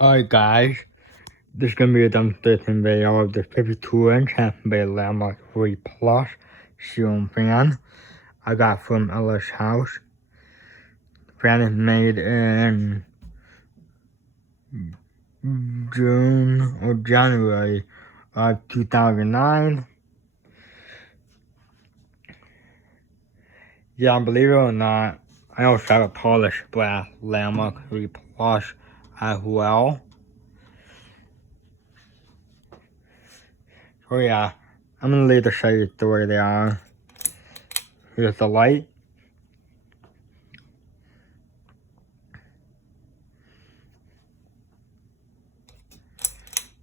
Alright guys, this is going to be a demonstration video of the 52-inch Hampton Bay Landmark 3 Plus ceiling fan I got from Ella's house. The fan is made in June or January of 2009. Yeah, believe it or not, I also have a polished brass Landmark 3 Plus as well. Oh yeah, I'm gonna later show you the way they are. Here's the light.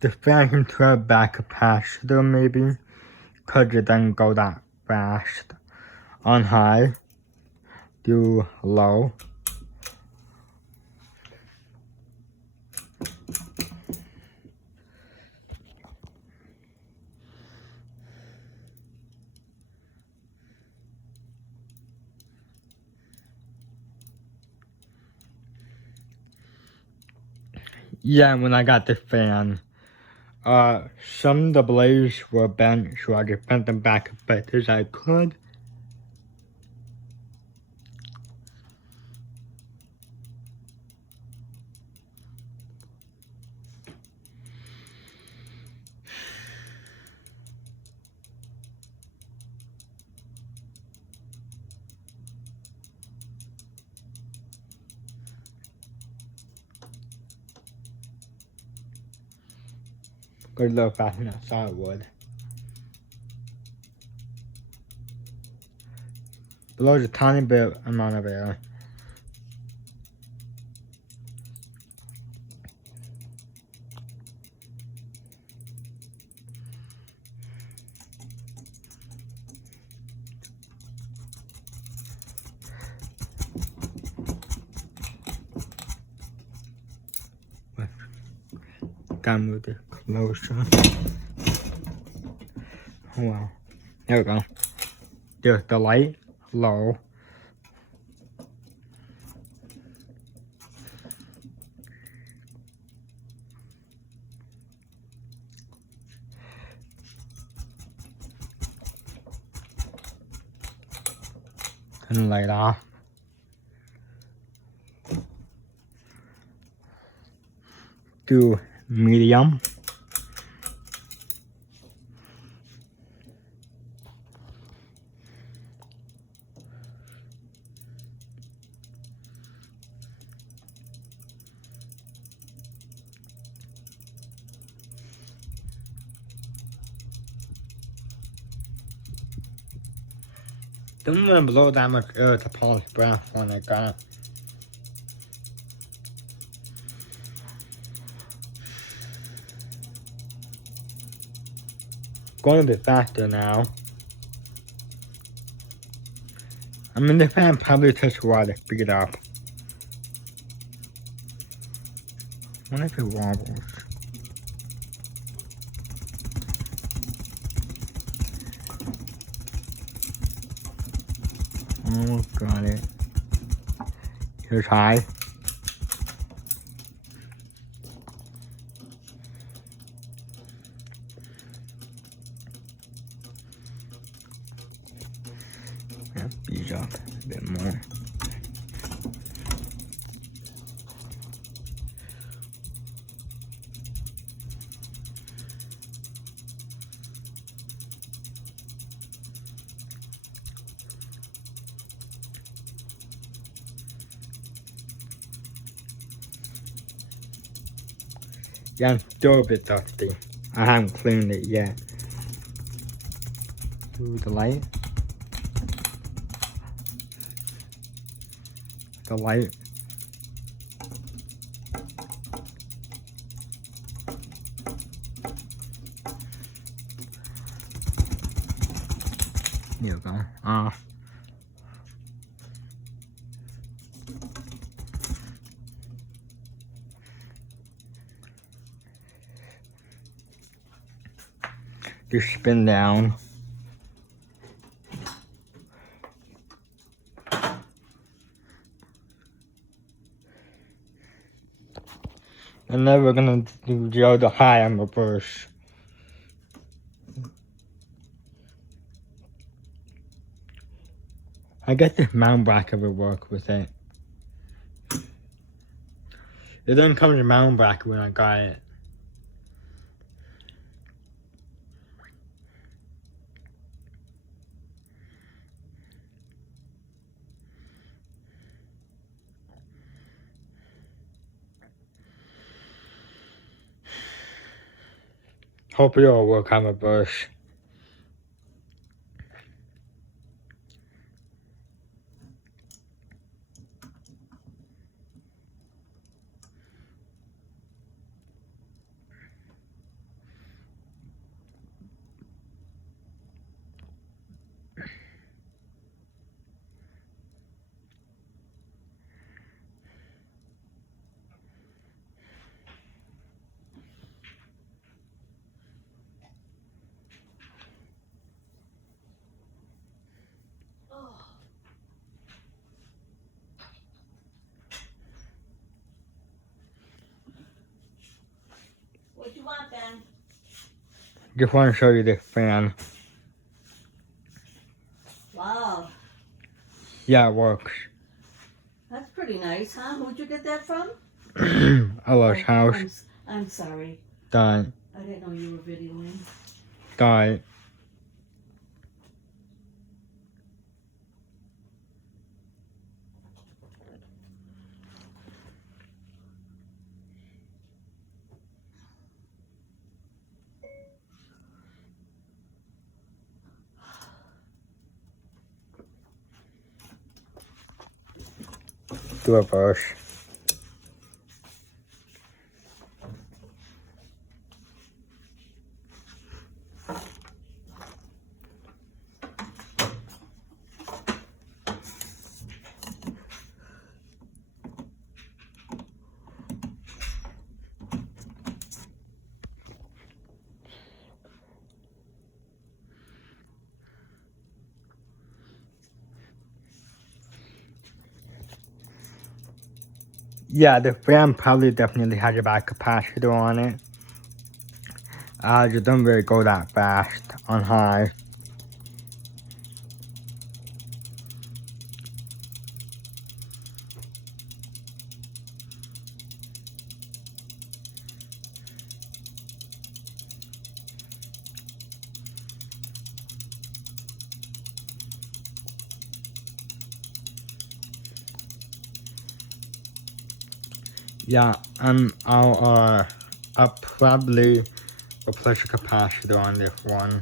The fan can turn back capacitor maybe, cause it doesn't go that fast. On high, do low. Yeah, when I got this fan, some of the blades were bent, so I just bent them back as best as I could. Good little faster than I thought it would. Below a tiny bit amount of air. Gotta move it closer. Oh wow. There we go. There's the light, low. Turn the light off. Do medium. Don't even blow that much air to polish brass one I got. Going a bit faster now. I mean, the fan probably takes a while to speed up. What if it wobbles? Oh, got it. Here's high. Yeah, speed up a bit more. Yeah, I'm still a bit dusty. I haven't cleaned it yet. Do the light. The light. There we go. Off. Just spin down. I'm never gonna do the other high on the brush. I guess this mountain bracket will work with it. It didn't come with a mountain bracket when I got it. Hope it'll work on the brush. What you want, Ben? Just want to show you this fan. Wow, Yeah, it works. that's pretty nice, huh? Who'd you get that from? Ella's house. I'm sorry. Done. I didn't know you were videoing. Done. Do a brush. Yeah, the fan probably definitely has a bad capacitor on it. Just don't really go that fast on high. Yeah, I'll probably replace the capacitor on this one.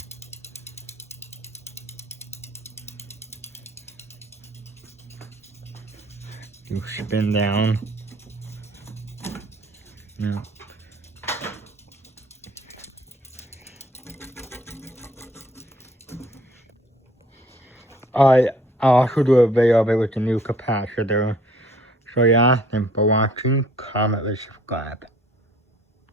You spin down. Yeah. I'll also do a video of it with the new capacitor. So yeah, thanks for watching. Comment, and subscribe.